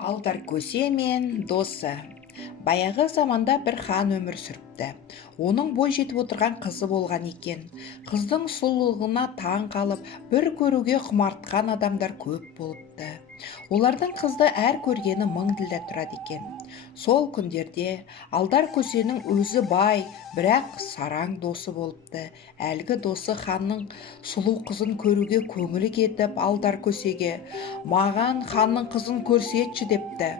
Алдаркөсе мен досы. Баяғы заманда бір хан өмір сүріпті. Оның бой жетіп отырған қызы болған екен. Қыздың сұлулығына таң қалып, бір көруге құмартқан адамдар көп болыпты. Олардың қызды әр көргені мың тілде тұрады екен. Сол күндерде Алдаркөсенің өзі бай, бірақ сараң досы болыпты. Әлгі досы ханның сұлу қызын көруге көңілі кетіп, Алдаркөсеге «Маған ханның қызын көрсетші» депті.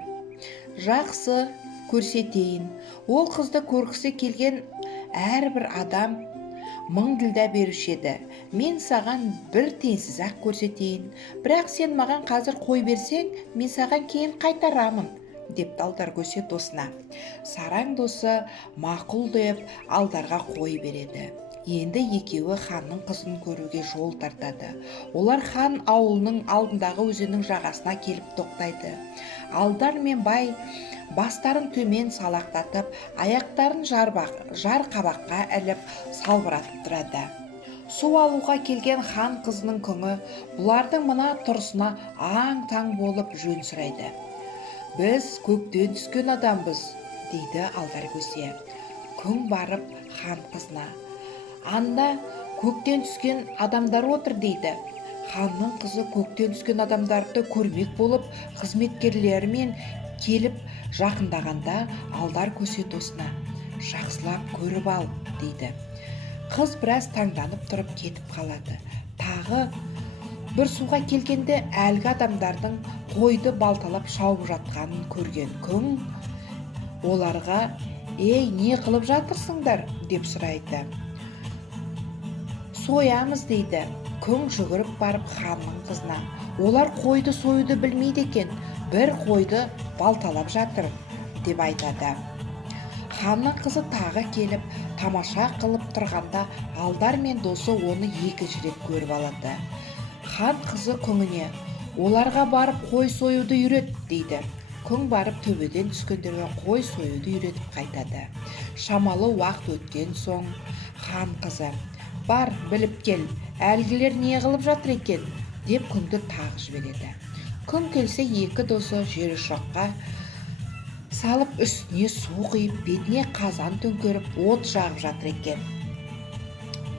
Жақсы, көрсетейін. Ол қызды көргісі келген әрбір адам мың ділдә беруші еді. Мен саған бір теңсіз-ақ көрсетейін. Бірақ сен маған қазір қой берсең, мен саған кейін қайтарамын, депті Алдаркөсе досына. Сараң досы мақұл деп Алдарға қой береді. Енді екеуі ханның қызын көруге жол тартады. Олар хан ауылының алдындағы өзеннің жағасына келіп тоқтайды. Алдар мен бай бастарын төмен салақтатып, аяқтарын жар қабаққа іліп салбыратып тұрады. Су алуға келген хан қызының күңі бұлардың мына тұрысына аң-таң болып жөн сұрайды. «Біз көктен түскен адамбыз», дейді Алдаркөсе. Күң барып хан қызына: «Анда көктен түскен адамдар отыр», дейді. Ханның қызы көктен түскен адамдарды көрмек болып, қызметкерлерімен келіп жақындағанда Алдаркөсе досына: «Жақсылап көріп ал», дейді. Қыз біраз таңданып тұрып кетіп қалады. Тағы бір суға келгенде әлгі адамдардың қойды балталап шауып жатқанын көрген күң оларға: «Ей, не қылып жатырсыңдар?» деп сұрайды. «Соямыз», дейді. Күң жүгіріп барып ханның қызына: «Олар қойды союды білмейді екен, бір қойды балталап жатыр», деп айтады. Ханның қызы тағы келіп, тамаша қылып тұрғанда Алдар мен досы оны екінші рет көріп алады. Хан қызы күңіне: «Оларға барып қой союды үйрет», дейді. Күң барып төбеден түскендерге қой союды үйретіп қайтады. Шамалы уақыт өткен соң хан қызы: «Бар, біліп кел, әлгілер не қылып жатыр екен?» деп күңді тағы жібереді. Күң келсе екі досы жерошаққа салып, үстіне су құйып, бетіне қазан төңкеріп, от жағып жатыр екен.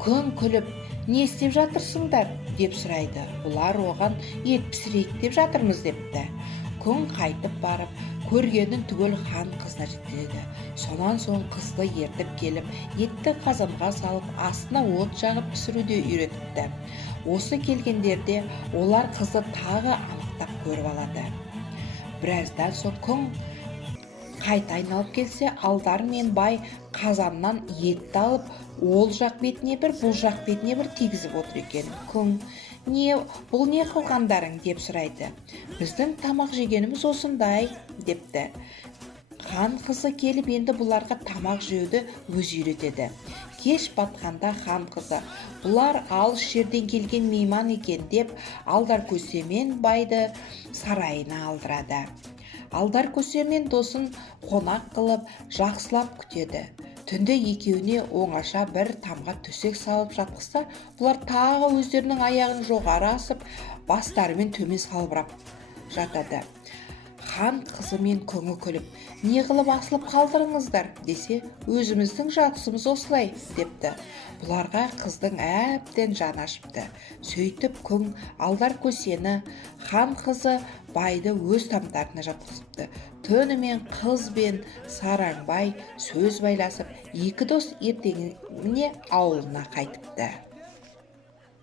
Күң күліп: «Не істеп жатырсыңдар?» деп сұрайды. Бұлар оған «Ет пісірейік деп жатырмыз», депті. Күң қайтып барып, көргенін түгел хан қызына жеткізеді. Сонан соң қызды ертіп келіп, етті қазанға салып, астына от жағып пісіруді үйретіпті. Осы келгендерде олар қызды тағы анықтап көріп алады. Біраздан соң күң қайта айналып келсе, Алдар мен бай қазаннан етті алып, ол жақ бетіне бір, бұл жақ бетіне бір тигізіп отыр екен. Күң: «Бұл не қылғандарың?» деп сұрайды. «Біздің тамақ жегеніміз осындай», депті. Хан қызы келіп енді бұларға тамақ жеуді өзі үйретеді. Кеш батқанда хан қызы: «Бұлар алыс жерден келген мейман екен», деп Алдаркөсе мен байды сарайына алдырады. Алдаркөсе мен досын қонақ қылып, жақсылап күтеді. Түнде екеуіне оңаша бір тамға төсек салып жатқызса, бұлар тағы өздерінің аяғын жоғары асып, бастарымен төмен салбырап жатады. Хан қызы мен күңі күліп: «Не қылып асылып қалдырыңыздар?» десе, «Өзіміздің жатысымыз осылай», депті. Бұларға қыздың әбден жаны ашыпты. Сөйтіп күң Алдаркөсені, хан қызы байды өз тамдарына жатқызыпты. Түнімен қыз бен сараң бай сөз байласып, екі дос ертеңіне ауылына қайтыпты.